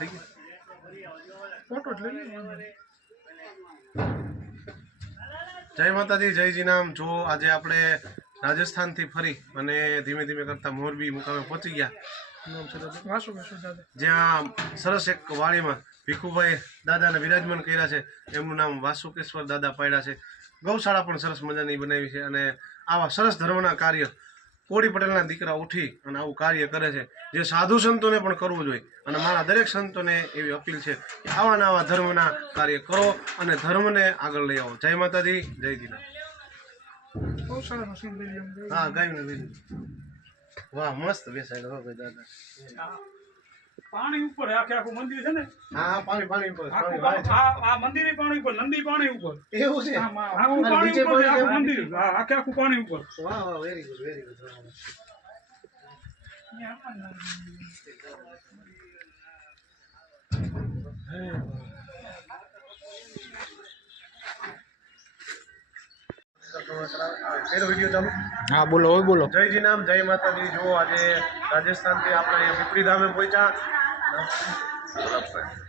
Photo जय माताजी जय जीनाम। जो आज आपणे राजस्थान थी फरी अने धीमे धीमे करता मोरबी मुकामे पहोंची गया। ज्यां सरस एक वाड़ी में भीखुभाई दादा ने विराजमान कर्या छे। एमनुं नाम वासुकेश्वर दादा पाड्या छे। गौशाळा पण सरस मजानी बनावी छे अने आवा सरस धर्मना कार्य कोड़ी पटेलना दीकरा उठी अने आवुं कार्य करे छे जे साधु संतोने पण करवुं जोईए। अने मारा दरेक संतोने एवी अपील छे के आवा नवा धर्मना कार्य करो अने धर्मने आगळ लई आवो। जय माताजी जय जीनाम। हाँ गायने बेन वाह मस्त बेसाड हो भाई दादा। पानी ऊपर है आखे आखो मंदिर है ने। हां पानी पानी ऊपर आ मंदिर ही पानी ऊपर नंदी पानी ऊपर एवुं छे। आखो पानी ऊपर आखो मंदिर आखे आखो पानी ऊपर। वाह वाह very good very good. Video चालू। हाँ बोलो बोलो। जय जी नाम जय माता दी। जो आज राजस्थान थी अपने पीपरी धामे पहुंचा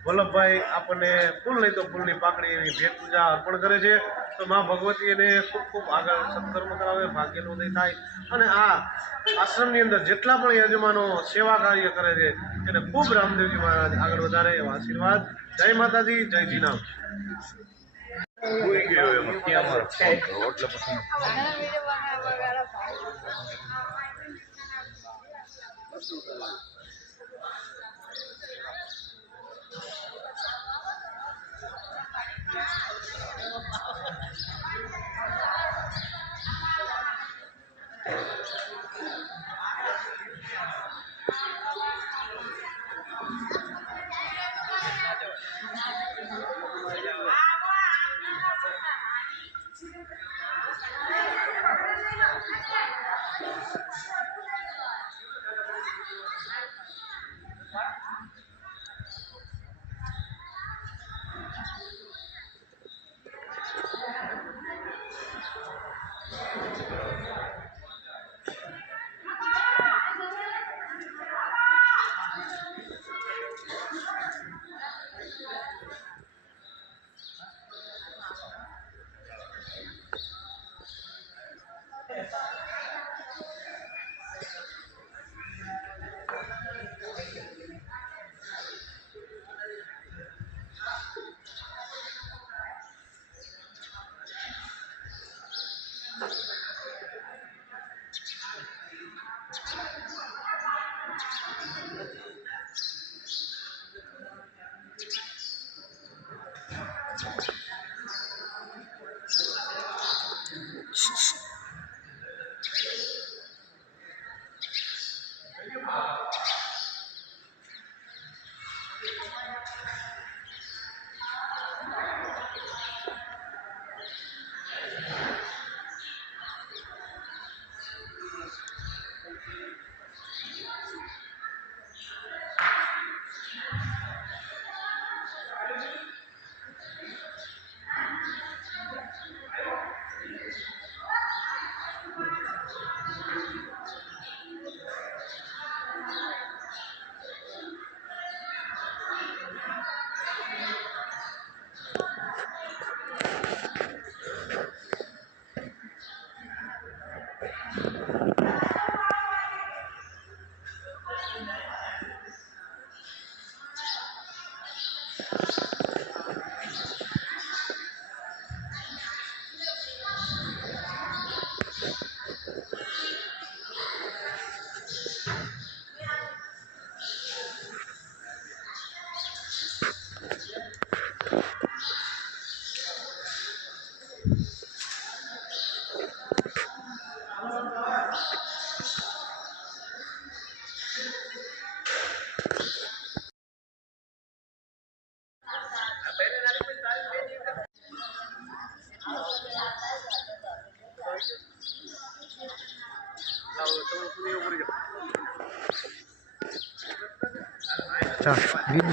वल्लभ भाई अपने फूल नहीं तो फूलनी पाकड़ी भेट पूजा अर्पण करे छे। तो मां भगवती ने खूब खूब आगे सत्कर्म करावे भाग्यनो उदय थाय अने आ आश्रमनी अंदर जेटला पण यजमानो सेवा कार्य करे छे तेने खूब रामदेवजी महाराज आगे वधारे एवा आशीर्वाद। जय माताजी जय जी नाम।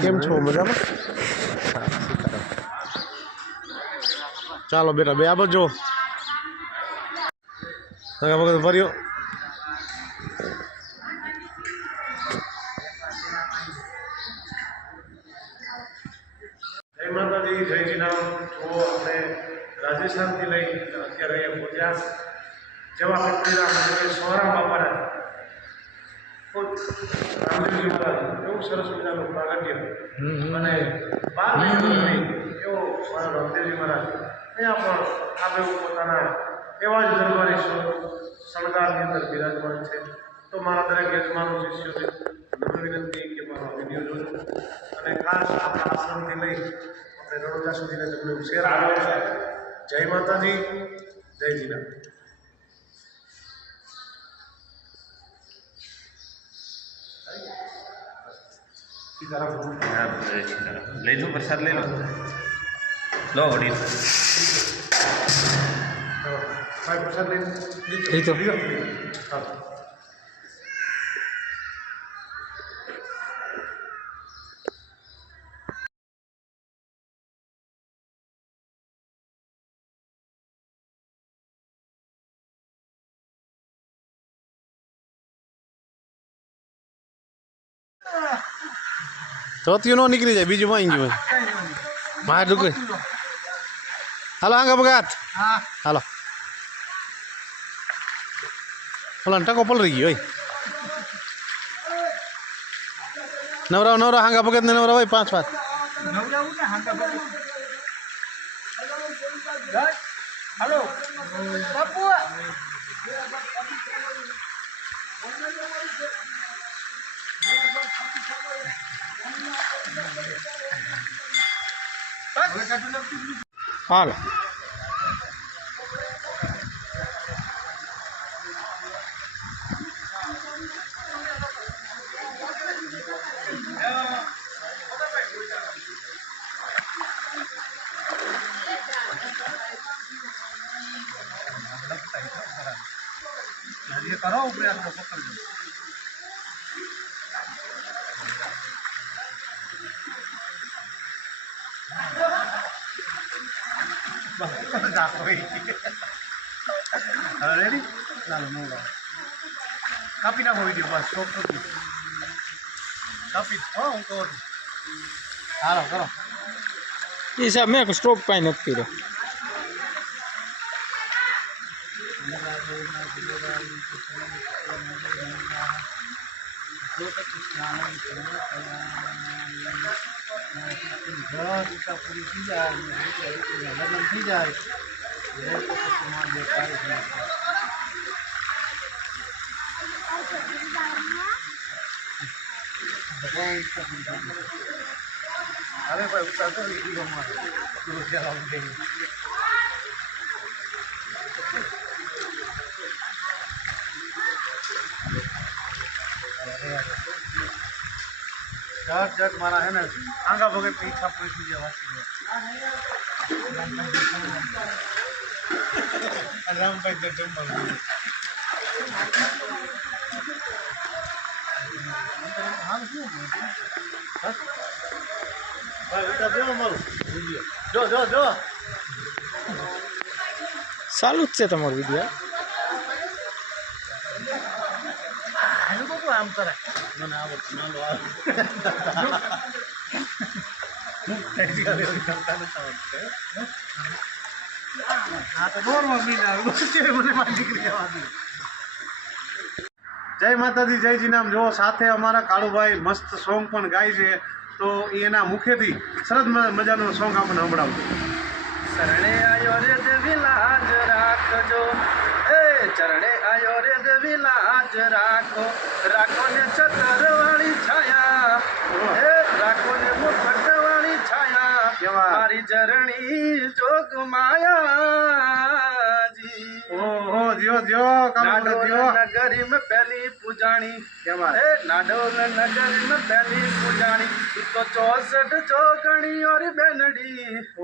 केम छो मजामां? चालो बेटा बे आ बाजू भर्यो। માતાજી, જય શ્રી રામ. જો આપણે રાજસ્થાનથી લઈ અત્યારે અહીંયા પહોંચ્યા. જેવા પીપળીના મંદિરે સોરા બાપાના ખુદ રામદેવજી મહારાજ એવું સરસ મજાનું પ્રાગટ્ય અને 12 મહિનાની એવો મારા રામદેવજી મહારાજ અહીંયા પણ આપણે પોતાના એવા જ દરબારી શણગારની અંદર બિરાજમાન છે. તો મારા દરેક યજમાનો શિષ્યોને નમ્ર વિનંતી કે મારો વિડીયો જોજો અને ખાસ આપણા આશ્રમથી લઈ આપણે રણોજા સુધીને તમને શેર આવ્યો છે. જય માતાજી, જય જીરામ. લઈ લો પ્રસાદ લઈ લો લો વડીલ ભાઈ પ્રસાદ લઈ લીધો. હા. ધોતિયું ન નીકળી જાય, બીજું વાંગી ગયું મારે ડુકરી. હાલો આંગા બગાત, હાલો ઓલા ટકો પલરી ગયો હોય. નવરાવ નવરા હાંગા ભગત ને નવરા હોય 5 હાલો બાપુ હાલો. કરો ઉપર આપણે પકડજો. રેડી ચાલો નવરા કાપી નાખો વિડીયો બસ સ્ટોપ કરી કાપી હું કહું હાલો કરો. એ સાહેબ મેં સ્ટોપ કાંઈ નથી કર્યો. પૂરી થઈ જાય લગ્ન થઈ જાય હવે ભાઈ ઉતારતો જગ જગ મારા હે ને આંગા ભગત ની ઈચ્છા પૂરી થઈ જાય. રામભાઈ તો જમવા જો જો જો ચાલુ જ છે તમારો વિડીયો. આમ કરે મને આવડતું નાનો આવે હા તો દોરમાં મહિના મને મારી દીકરી જવા. જય માતાજી, જય શ્રી રામ. જો સાથે અમારા કાળુભાઈ મસ્ત સોંગ પણ ગાય છે, તો એના મુખેથી સરસ મજાનું સોંગ આપણને સંભળાવજો. શરણે આયો રે દેવી લાજ રાખજો, એ ચરણે આયો રે દેવી લાજ રાખો, રાખો ને છતરવાળી છાયા, એ રાખો ને મુકટવાળી છાયા, મારી જરણી જોગ માયાજી. ઓહો જીઓ જીઓ કાળુભાઈ જીઓ. નગરી में पहली पुजाणी नाडोल नगर में पहली पुजाणी तो 64 जोगणी और बेनड़ी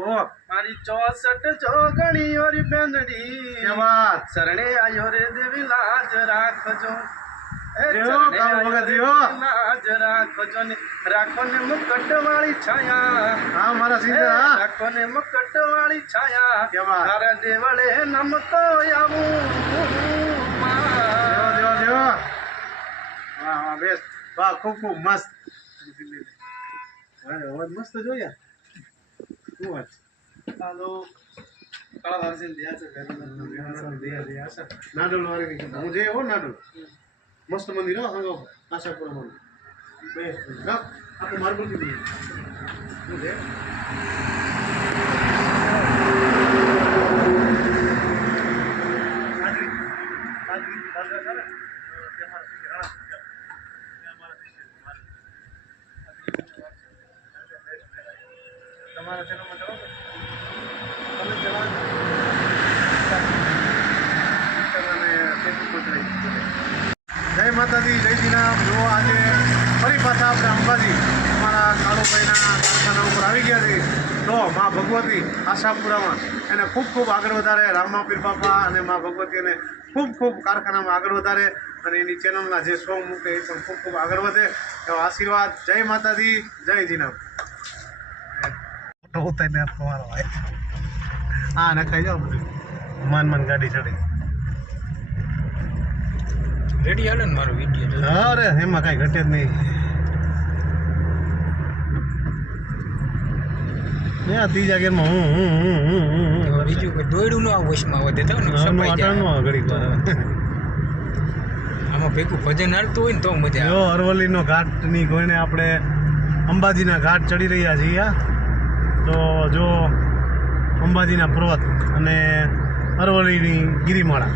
ઓહ मारी 64 जोगणी और बेनड़ी क्या बात. शरणे आयो रे देवी लाज राखजो, જીઓ કાળુભાઈ જીઓ. લાજ રાખજો ને રાખો ને મુકટ વાળી છાયા, હા મારા સિંદર હા. રાખો ને મુકટ વાળી છાયા, क्या बात. તારા દેવળે નમતો આવું જીઓ જીઓ જીઓ. વાહ વાહ બેસ્ટ. વાહ ખૂબ ખૂબ મસ્ત. અવાજ મસ્ત જોયા. શું વાત હાલો કાળા વારસી દયા છે નાડોલ વાળી ની હું જે હો નાડોલ મસ્ત મંદિર હો હંગો આશાપુરામાં બેસ્ટ આપણે માર્બલ થી દઈએ શું છે તમારા ચેનલમાં ચલાવો તમે ચલાવો જય માતાજી જય શ્રી રામ જો આજે ફરી પાછા આપણે અંબાજી અમારા કાળુભાઈના કારખાના ઉપર આવી ગયા છીએ તો મા ભગવતી આશાપુરામાં એને ખૂબ ખૂબ આગળ વધારે રામા પીર બાપા અને મા ભગવતી એને ખૂબ ખૂબ કારખાનામાં આગળ વધારે અને એની ચેનલના જે સોંગ મૂકે એ પણ ખૂબ ખૂબ આગળ વધે એવો આશીર્વાદ જય માતાજી જય જીનામ ફોટો ઉતારીને આપવાનો હા નખાઈ જાઓ બધું માન ગાડી ચડી રેડી હાલે ને મારો વિડીયો અરે એમાં કાંઈ ઘટે જ નહીં ત્રીજા ગેરમાં બીજું કોઈ દોયડું ન આવું વશમાં વધે તો ને સપાઈ જાય ઘડીક આમાં ભેગું ભજન હાલતું હોય ને તો મજા જો અરવલ્લીનો ઘાટની કોઈને આપણે અંબાજીના ઘાટ ચડી રહ્યા છીએ તો જો અંબાજીના પર્વત અને અરવલ્લીની ગિરિમાળા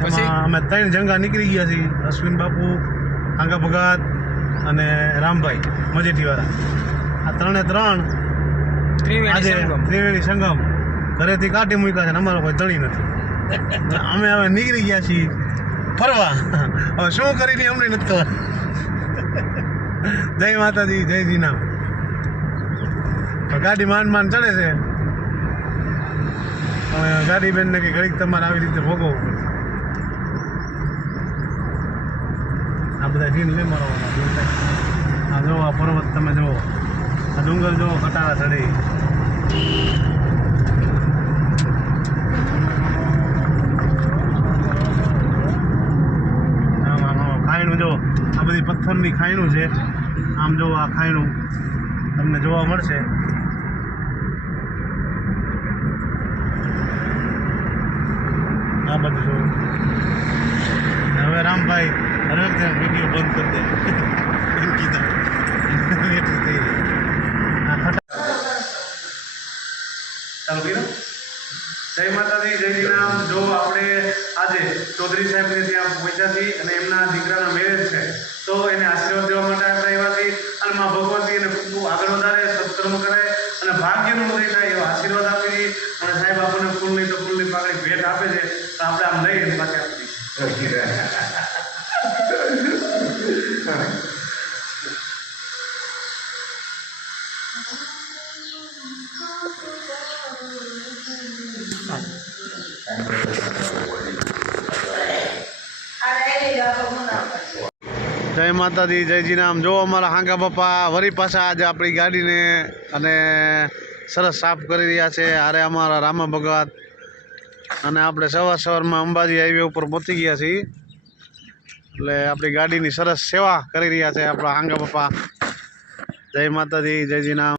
એમાં અમે 3 જંગા નીકળી ગયા છીએ અશ્વિન બાપુ આંગા ભગત અને રામભાઈ મજેટીવાળા આ 3 આજે ત્રિવેણી સંગમ ઘરેથી કાઢી મૂક્યા છે અને અમારો કોઈ તળી નથી અમે હવે નીકળી ગયા છીએ ફરવા હવે શું કરીને અમને નથી ખબર જય માતાજી જય જીનામ ગાડી માંડ ચડે છે હવે ગાડી બેનને કે ઘડીક તમારે આવી રીતે ભોગવવું પડે આ બધા રીન લે મારવાના આ જો આ પર્વત તમે જુઓ આ ડુંગર જુઓ કટારા ચડે ખાયણું જો આ બધી પથ્થરની ખાયણું છે આમ જો આ ખાયણું તમને જોવા મળશે આ બધું જો હવે રામભાઈ હરેક વિડીયો બંધ કરી દે એમ કીધા એટલું થઈ ચાલો કીધું જય માતાજી જય શ્રીરામ જો આપણે આજે ચૌધરી સાહેબને ત્યાં પહોંચ્યા છીએ અને એમના દીકરાના મેરેજ છે તો એને આશીર્વાદ દેવા માટે આપણે આવ્યા છીએ અને મા ભગવતી એને ખૂબ આગળ વધારે સત્કર્મ કરે અને ભાગ્યનું ઉદય થાય એવા આશીર્વાદ આપી દઈએ અને સાહેબ આપણને ફૂલની તો ફૂલની પાકડી ભેટ આપે છે તો આપણે આમ લઈ એની પાસે આપી દઈએ જય માતાજી જય જીનામ જો અમારા હાંગા બાપા વરી પાછા આજે આપણી ગાડીને અને સરસ સાફ કરી રહ્યા છે હારે અમારા રામા ભગત અને આપણે સવારમાં અંબાજી હાઈવે ઉપર પહોંચી ગયા છીએ એટલે આપણી ગાડીની સરસ સેવા કરી રહ્યા છે આપણા હાંગા બાપા જય માતાજી જય જીનામ